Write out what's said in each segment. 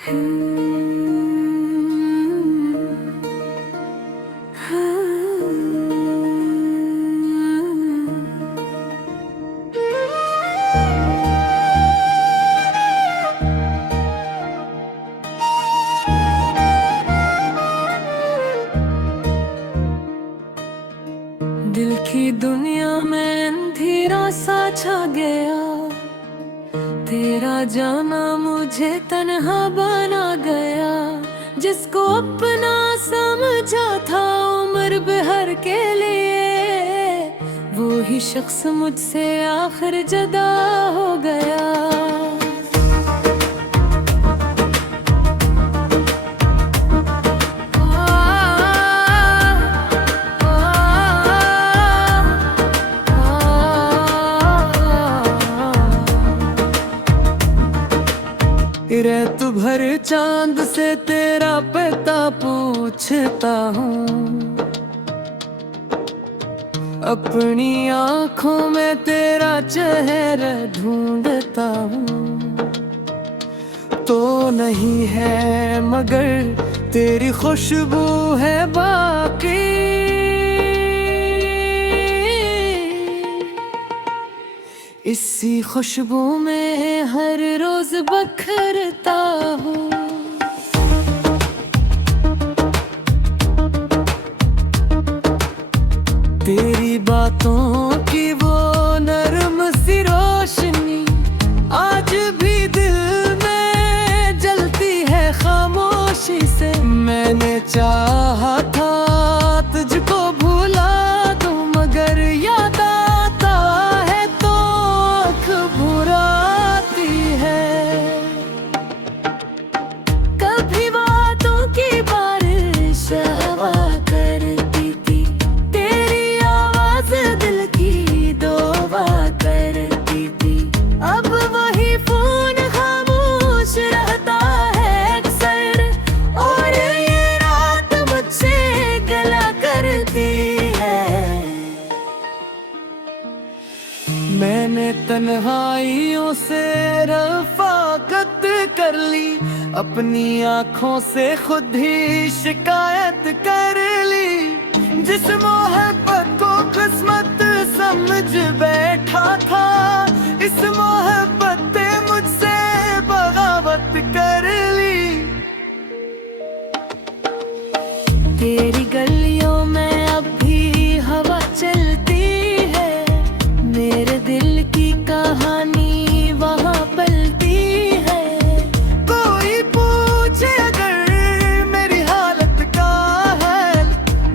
दिल की दुनिया में अंधेरा सा छा गया, तेरा जाना मुझे तन्हा बना गया। जिसको अपना समझा था उम्र भर के लिए, वो ही शख्स मुझसे आखिर जुदा हो गया। रात भर चांद से तेरा पता पूछता हूँ, अपनी आँखों में तेरा चेहरा ढूंढता हूँ। तो नहीं है मगर तेरी खुशबू है बाकी, इसी खुशबू में हर रोज बखरता हूँ। तेरी बातों की वो नरम सी रोशनी आज भी दिल में जलती है खामोशी से। मैंने चाहा था तुझको भुला दूं, मगर याद मैंने तन्हाइयों से रफ़ाकत कर ली, अपनी आँखों से खुद ही शिकायत कर ली। जिस मोहब्बत को किस्मत समझ बैठा था, इस मोहब्बत ने मुझसे बगावत कर ली। तेरी गलियों में अब भी हवा चलती है, मेरे दिल की कहानी वहाँ पलती है। कोई पूछे अगर मेरी हालत का है,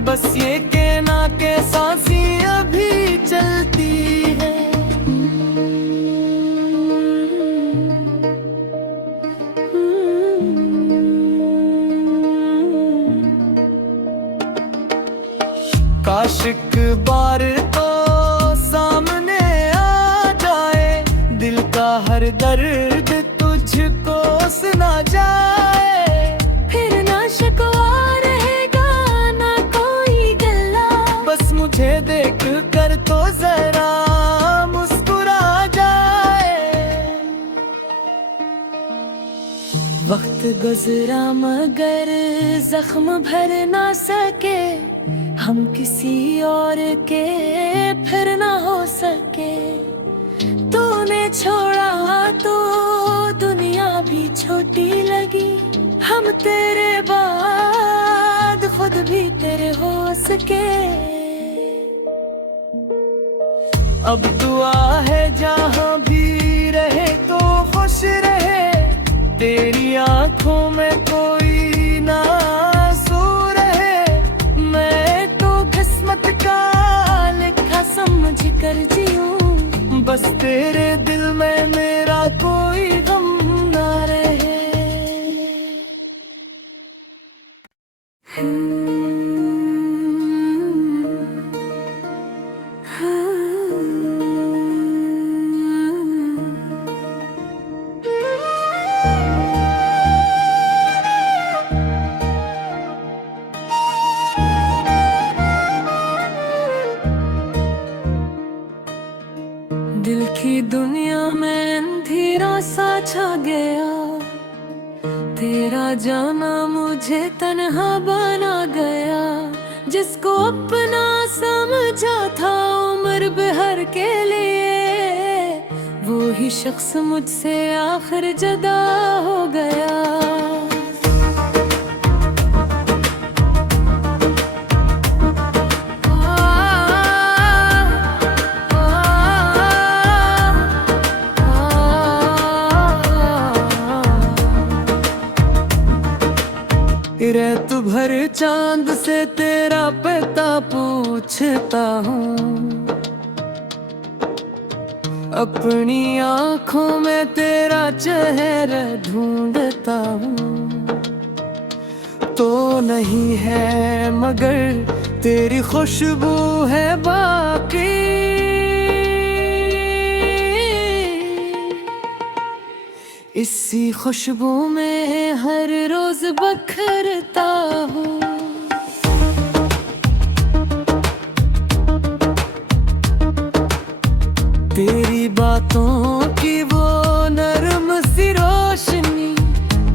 बस ये कहना के सांसें अभी चलती है। काश एक बार तो सामने आ जाए, दिल का हर दर्द तुझको सुना जाए। फिर ना शिकवा रहेगा ना कोई गिला, बस मुझे देख कर तो जरा मुस्कुरा जाए। वक्त गुजरा मगर जख्म भर ना सके, हम किसी और के फिर ना हो सके। तूने छोड़ा तो दुनिया भी छोटी लगी, हम तेरे बाद खुद भी तेरे हो सके। अब दुआ है जहाँ भी रहे तो खुश रहे, तेरी आँखों में कोई ना समझ कर जीऊं, बस तेरे दिल में मेरा कोई गम ना रहे। दिल की दुनिया में तेरा जाना मुझे तन्हा बना गया, जिसको अपना समझा था उम्र भर के लिए, वो ही शख्स मुझसे आखिर जुदा हो गया। रात भर चांद से तेरा पता पूछता हूँ, अपनी आँखों में तेरा चेहरा ढूंढता हूँ। तो नहीं है मगर तेरी खुशबू है बाकी, इसी खुशबू में हर रोज बखरता हूँ। तेरी बातों की वो नरम सी रोशनी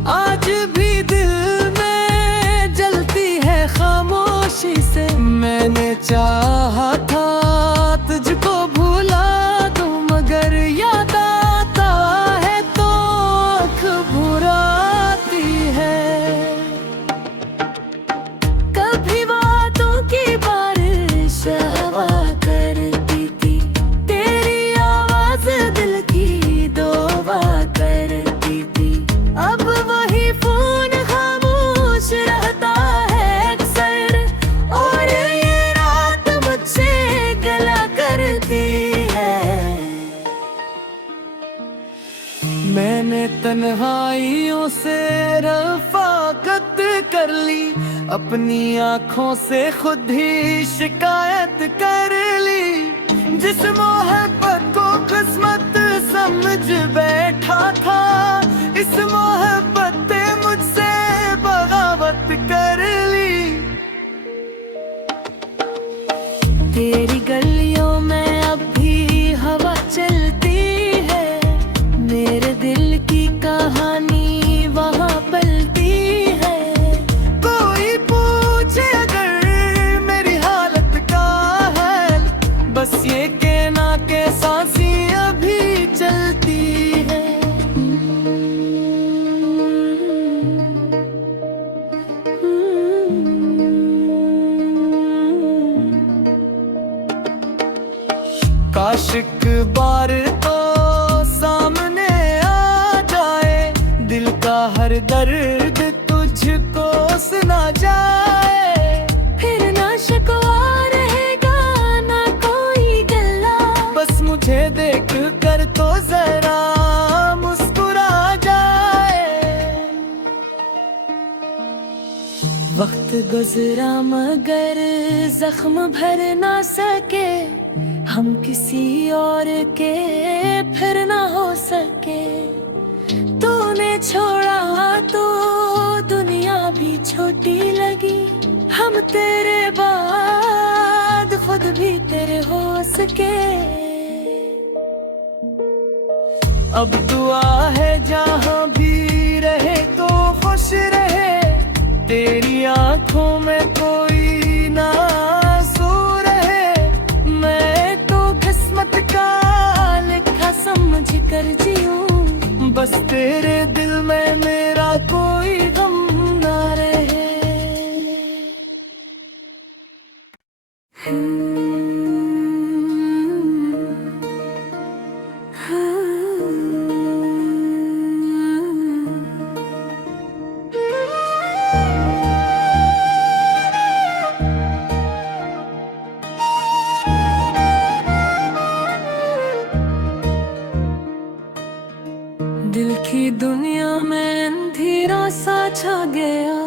आज भी दिल में जलती है खामोशी से। मैंने चाहा था तुझको भुला दूं, मगर याद आता है तो आँख भुराती है। कभी बातों की बारिश हवा करती थी, तेरी आवाज दिल की दुआ करती थी। अब वही फोन खामोश रहता है अक्सर, और ये रात मुझसे गला करती है। मैंने तन्हाइयों से रफाकत कर ली, अपनी आँखों से खुद ही शिकायत कर ली। जिस मोहब्बत को किस्मत समझ बैठा था, इस मोहब्बत ने मुझसे बगावत कर ली। तेरी गलियों में अब भी हवा चलती है, मेरे दिल की कहानी वहाँ पलती है। कोई पूछे अगर मेरी हालत का हाल, बस ये कहना के सांसें अभी चलती है। काश एक बार तो सामने आ जाए, दिल का हर दर्द तुझको सुना जाए। फिर ना शिकवा रहेगा ना कोई गिला, बस मुझे देख कर तो जरा मुस्कुरा जाए। वक्त गुजरा मगर जख्म भर ना सके, हम किसी और के फिर ना हो सके। तूने छोड़ा तो दुनिया भी छोटी लगी, हम तेरे बाद खुद भी तेरे हो सके। अब दुआ है जहाँ भी रहे तो खुश रहे, तेरी आँखों में कोई ना आंसू रहे। मैं तो किस्मत का लिखा समझ कर जीऊं, बस तेरे दिल में मेरा कोई गम ना रहे। दिल की दुनिया में अंधेरा सा छा गया,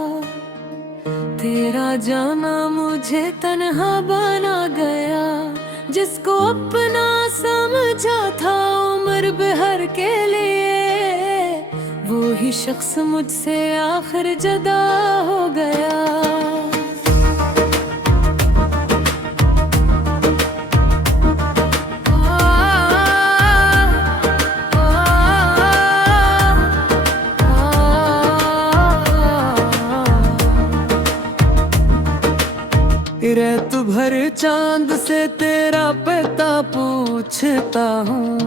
तेरा जाना मुझे तन्हा बना गया। जिसको अपना समझा था उम्र भर के लिए, वो ही शख्स मुझसे आखिर जुदा हो गया। रेत भर चांद से तेरा पता पूछता हूँ,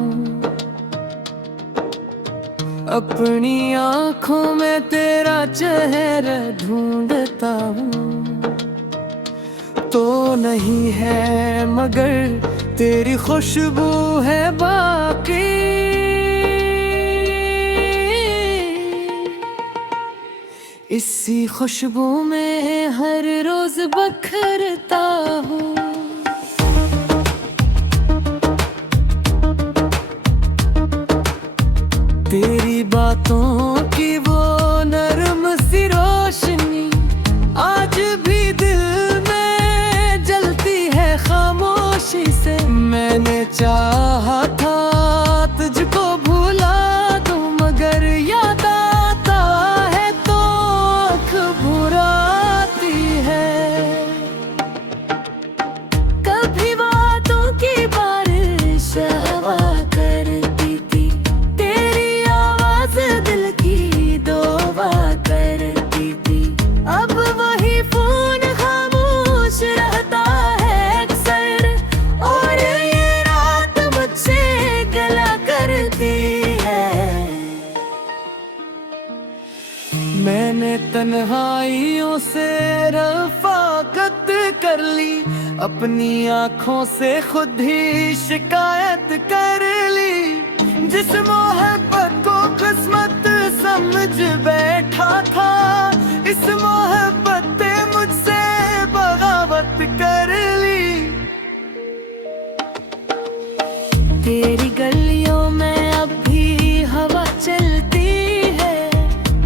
अपनी आंखों में तेरा चेहरा ढूंढता हूँ। तो नहीं है मगर तेरी खुशबू है बाकी, इसी खुशबू में हर रोज बखरता हूँ। तेरी बातों की वो नरम सी रोशनी आज भी दिल में जलती है खामोशी से। मैंने चाहा था तुझको भुला दूं, मगर याद आता है तो आँख भुराती है। कभी बातों की बारिश हवा करती थी, तेरी आवाज दिल की दुआ करती थी। अब वही फोन खामोश रहता है अक्सर, और ये रात मुझसे गला करती है। मैंने तन्हाइयों से रफाकत कर ली, अपनी आँखों से खुद ही शिकायत कर ली। जिस मोहब्बत को किस्मत समझ बैठा था, इस मोहब्बत ने मुझसे बगावत कर ली। तेरी गलियों में अब भी हवा चलती है,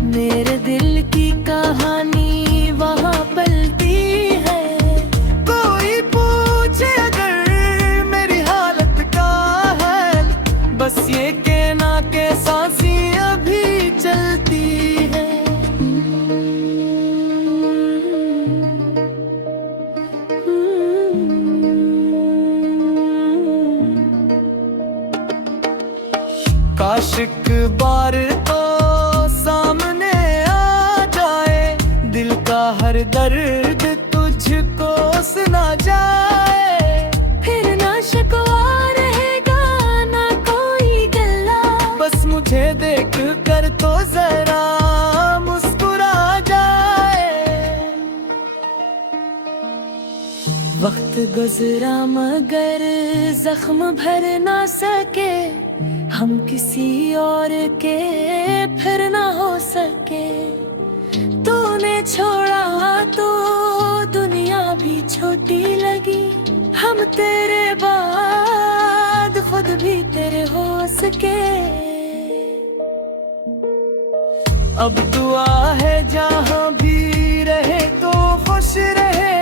मेरे दिल की कहानी वहाँ पलती है। कोई पूछे अगर मेरी हालत का है, बस ये कहना के सांसें अभी चलती है। काश एक बार तो सामने आ जाए, दिल का हर दर्द तुझको सुना जाए। फिर ना शिकवा रहेगा ना कोई गिला, बस मुझे देख कर तो जरा मुस्कुरा जाए। वक्त गुजरा मगर जख्म भर ना सके, हम किसी और के फिर ना हो सके। तूने छोड़ा तो दुनिया भी छोटी लगी, हम तेरे बाद खुद भी तेरे हो सके। अब दुआ है जहाँ भी रहे तो खुश रहे,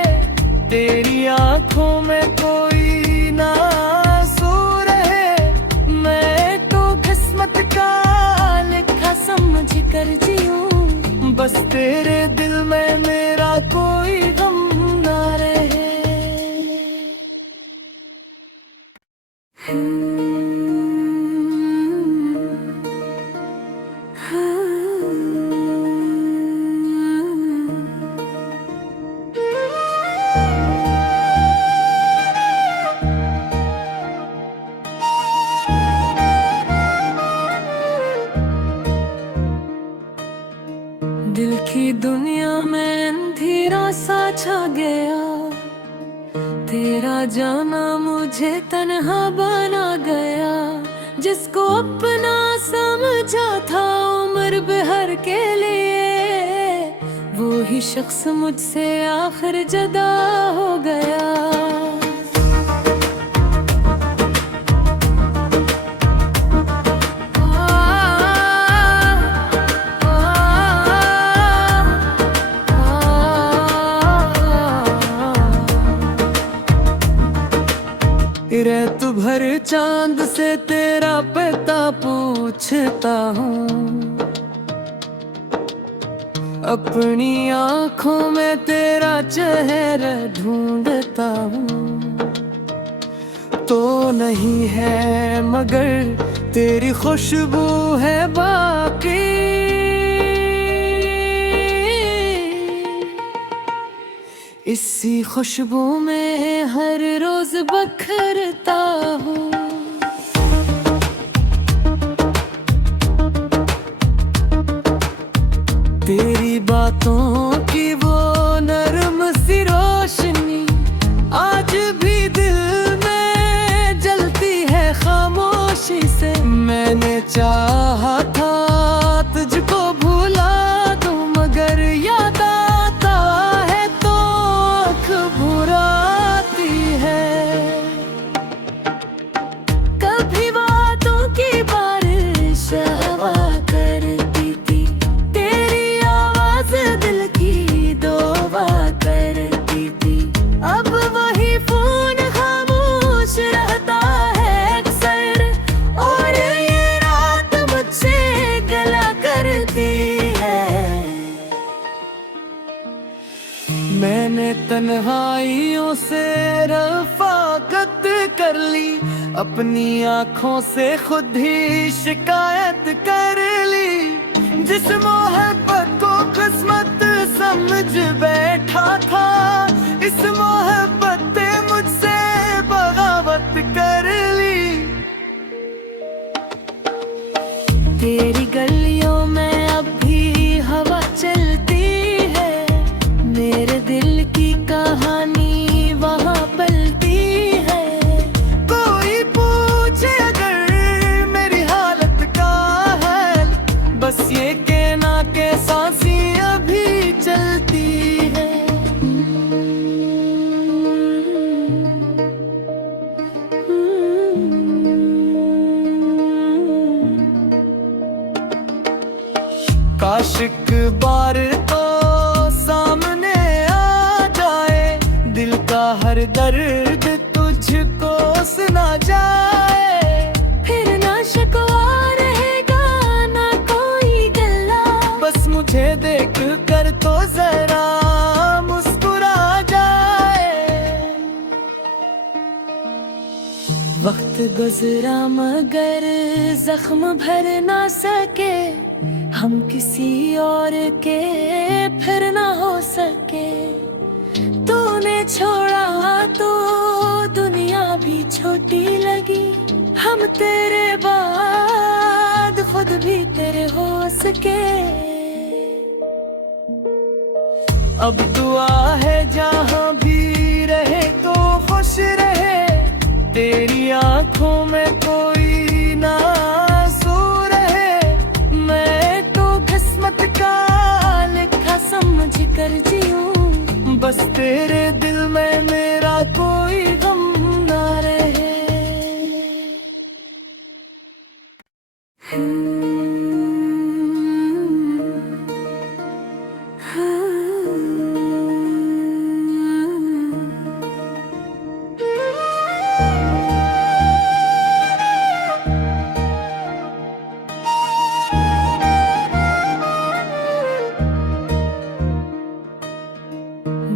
तेरी आंखों में कोई ना आंसू रहे। मैं तो किस्मत का लिखा समझ कर जीऊं, बस तेरे दिल में मेरा कोई गम ना रहे। दिल की दुनिया में अंधेरा सा छा गया, तेरा जाना मुझे तन्हा बना गया। जिसको अपना समझा था उम्र भर के लिए, वो ही शख्स मुझसे आखिर जुदा हो गया। रेत भर चांद से तेरा पता पूछता हूँ, अपनी आंखों में तेरा चेहरा ढूंढता हूँ। तो नहीं है मगर तेरी खुशबू है बाकी, इसी खुशबू में हर रोज बखरता हूँ। तेरी बातों की वो नरम सी रोशनी आज भी दिल में जलती है खामोशी से। मैंने चाहा था तुझको भुला दूं, मगर याद आता है तो आँख भुराती है। कभी बातों की बारिश हवा करती थी, तेरी आवाज दिल की दुआ करती थी। अब वही फोन खामोश रहता है अक्सर, और ये रात मुझसे गला करती है। मैंने तन्हाइयों से रफाकत कर ली, अपनी आँखों से खुद ही शिकायत कर ली। जिस मोहब्बत को किस्मत समझ बैठा था, इस मोहब्बत ने मुझसे बगावत कर ली। तेरी गलियों में अब भी हवा चलती है, मेरे दिल की कहानी वहाँ पलती है। कोई पूछे अगर मेरी हालत का हाल, बस ये कहना के सांसें अभी चलती है। काश एक बार तो सामने आ जाए, दिल का हर दर्द तुझको सुना जाए। फिर ना शिकवा रहेगा ना कोई गिला, बस मुझे देख कर तो जरा मुस्कुरा जाए। वक्त गुजरा मगर जख्म भर ना सके, हम किसी और के फिर ना हो सके। तूने छोड़ा तो दुनिया भी छोटी लगी, हम तेरे बाद खुद भी तेरे हो सके। अब दुआ है जहाँ भी रहे तो खुश रहे, तेरी आंखों में कोई ना आंसू रहे। मैं तो किस्मत का लिखा समझ कर जीऊं, बस तेरे दिल में मेरा कोई गम ना रहे।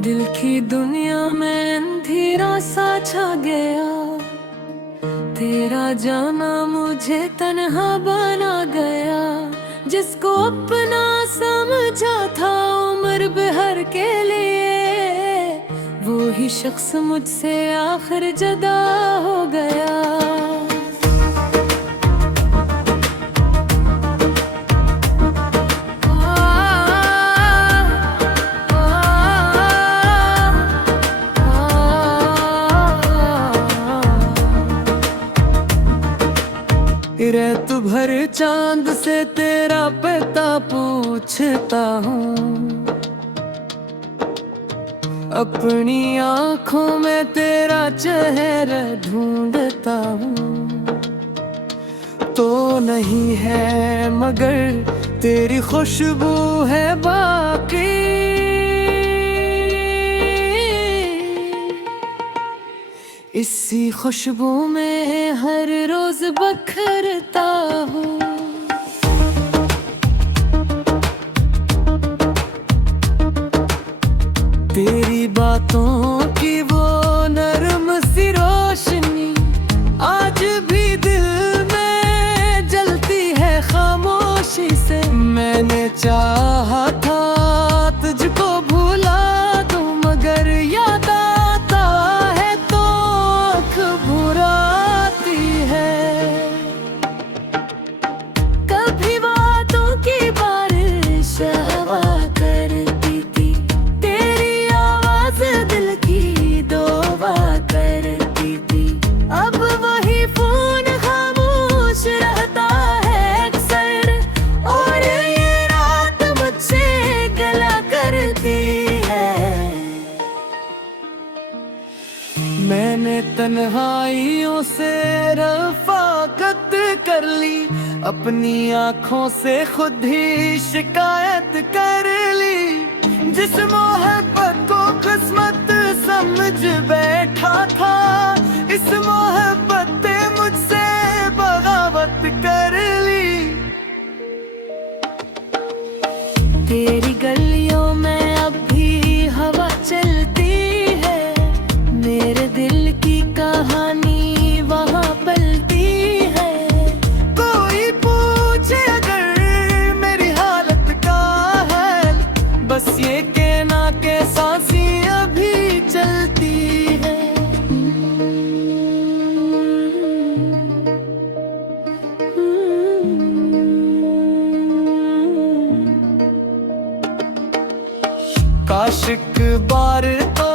दिल की दुनिया में अंधेरा सा छा गया, तेरा जाना मुझे तन्हा बना गया। जिसको अपना समझा था उम्र भर के लिए, वो ही शख्स मुझसे आखिर जुदा हो गया। रात भर चांद से तेरा पता पूछता हूँ, अपनी आँखों में तेरा चेहरा ढूंढता हूँ। तो नहीं है मगर तेरी खुशबू है बाकी, इसी खुशबू में हर रोज बखरता हूँ। तेरी बातों की वो नरम सी रोशनी आज भी दिल में जलती है खामोशी से। मैंने चाहा था तुझको भुला दूं, मगर मैंने तन्हाइयों से रफाकत कर ली, अपनी आँखों से खुद ही शिकायत कर ली। जिस मोहब्बत को किस्मत समझ बैठा था, इस मोहब्बत ने मुझसे बगावत कर ली। तेरी गलियों में अब भी हवा चलती है, मेरे दिल की कहानी वहाँ पलती है। कोई पूछे अगर मेरी हालत का हाल, बस ये कहना के सांसें अभी चलती है। काश एक बार तो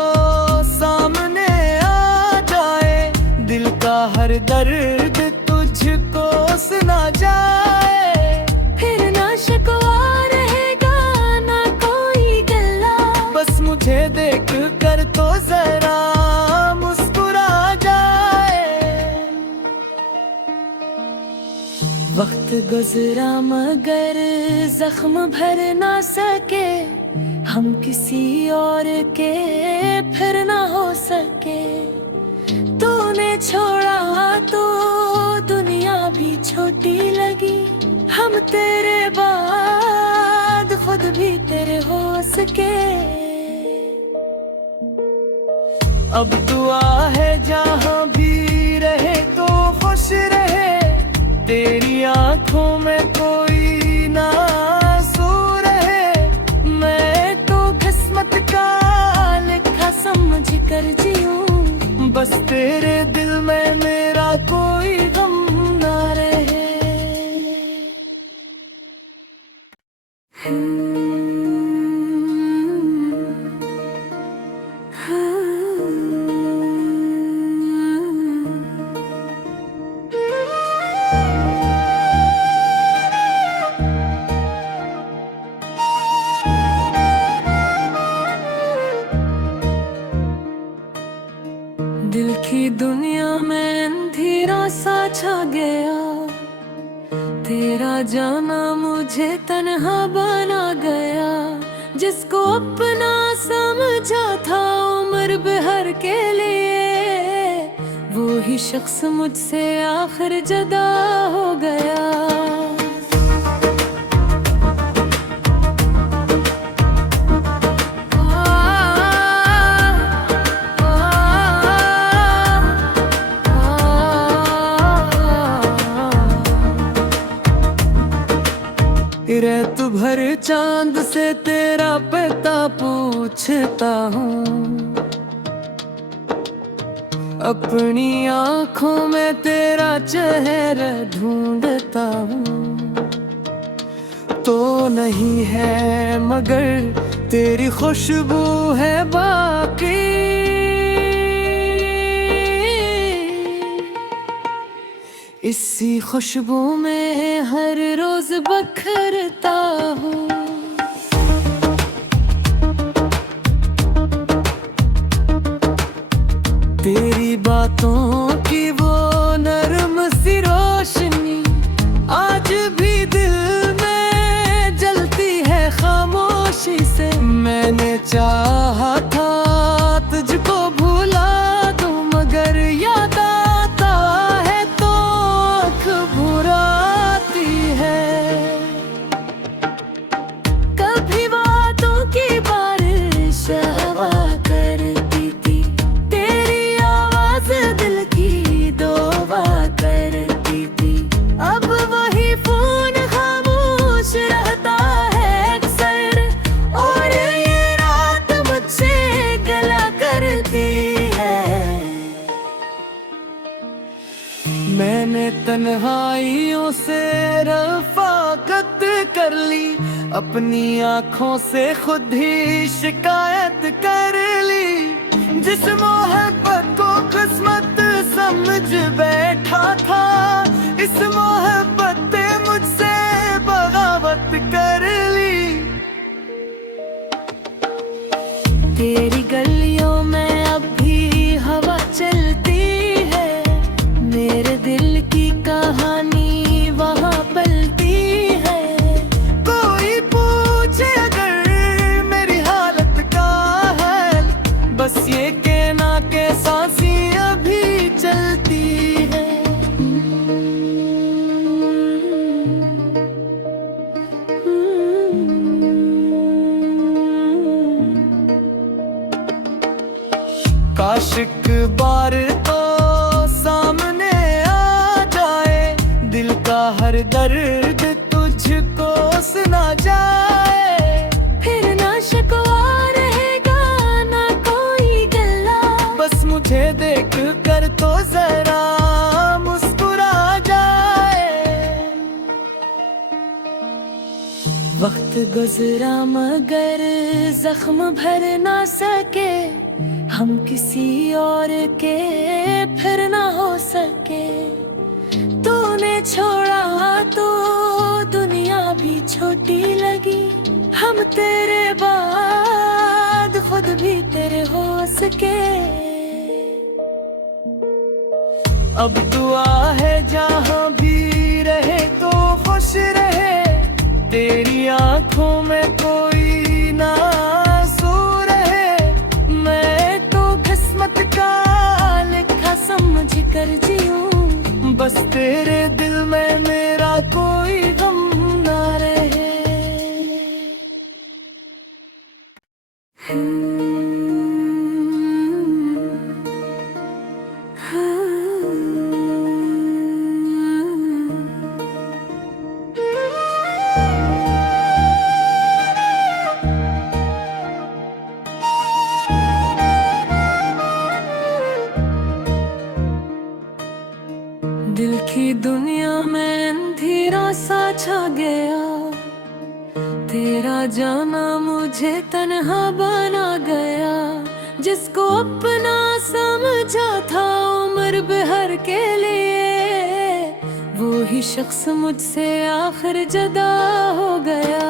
सामने आ जाए, दिल का हर दर्द तुझको सुना जाए। फिर ना शिकवा रहेगा ना कोई गिला, बस मुझे देख कर तो जरा मुस्कुरा जाए। वक्त गुजरा मगर जख्म भर ना सके, हम किसी और के फिर ना हो सके। तूने छोड़ा तो दुनिया भी छोटी लगी, हम तेरे बाद खुद भी तेरे हो सके। अब दुआ है जहाँ भी रहे तो खुश रहे, तेरी आँखों में कोई ना समझ कर जीऊं, बस तेरे दिल में मेरा कोई गम ना रहे। दिल की दुनिया में अंधेरा सा छा गया, तेरा जाना मुझे तन्हा बना गया। जिसको अपना समझा था उम्र भर के लिए, वो ही शख्स मुझसे आखिर जुदा हो गया। रात भर चांद से तेरा पता पूछता हूँ, अपनी आँखों में तेरा चेहरा ढूंढता हूँ। तो नहीं है मगर तेरी खुशबू है बाकी, इसी खुशबू में हर रोज बखरता हूँ। तेरी बातों की वो नरम सी रोशनी आज भी दिल में जलती है खामोशी से। मैंने चाहा था तुझको भुला दूं, मगर याद आता है तो आँख भुराती है। कभी बातों की बारिश हवा करती थी, तेरी आवाज दिल की दुआ करती थी। अब वही फोन खामोश रहता है अक्सर, और ये रात मुझसे गला करती है। मैंने तन्हाइयों से रफाकत कर ली, अपनी आँखों से खुद ही शिकायत कर ली। जिस मोहब्बत को किस्मत समझ बैठा था, इस मोहब्बत ने मुझसे बगावत कर ली। तेरी गलियों में अब भी हवा चल आशिक बार तो सामने आ जाए, दिल का हर दर्द तुझको सुना जाए। फिर ना शिकवा रहेगा ना कोई गिला, बस मुझे देख कर तो जरा मुस्कुरा जाए। वक्त गुजरा मगर जख्म भर ना सके, हम किसी और के फिर ना हो सके। तूने छोड़ा तो दुनिया भी छोटी लगी, हम तेरे बाद खुद भी तेरे हो सके। अब दुआ है जहाँ भी रहे तो खुश रहे, तेरी आंखों में कोई ना आंसू रहे। मैं तो किस्मत का लिखा समझ कर जीऊं, बस तेरे दिल में मेरा कोई गम ना रहे। दिल की दुनिया में अंधेरा सा छा गया, तेरा जाना मुझे तन्हा बना गया। जिसको अपना समझा था उम्र भर के लिए, वो ही शख्स मुझसे आखिर जुदा हो गया।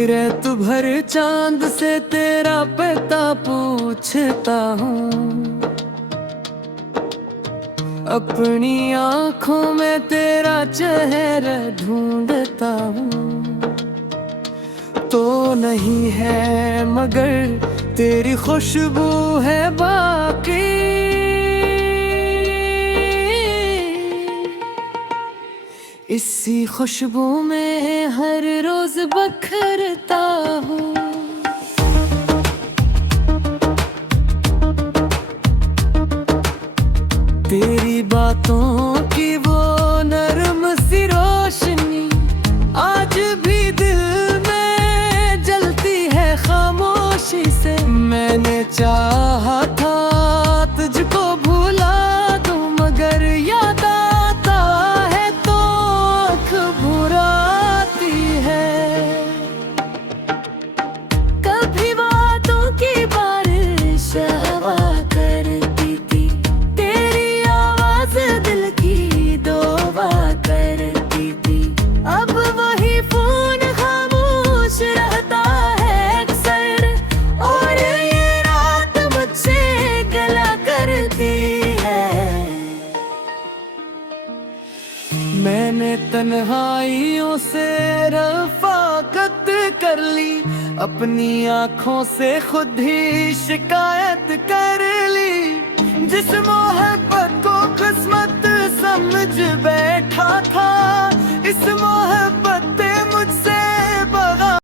रेत भर चांद से तेरा पता पूछता हूँ, अपनी आंखों में तेरा चेहरा ढूंढता हूँ। तो नहीं है मगर तेरी खुशबू है बाकी, इसी खुशबू में हर रोज बखरता हूँ। तेरी बातों की वो नरम सी रोशनी आज भी दिल में जलती है खामोशी से। मैंने चाहा था तुझको भुला दूं, मगर याद आता है तो आँख भुराती है। कभी बातों की बारिश हवा करती थी, तेरी आवाज दिल की दुआ करती थी। अब वही फोन खामोश रहता है अक्सर, और ये रात मुझसे गला करती है। मैंने तन्हाइयों से रफाकत कर ली, अपनी आँखों से खुद ही शिकायत कर ली। जिस मोहब्बत को किस्मत समझ बैठा था, इस मोहब्बत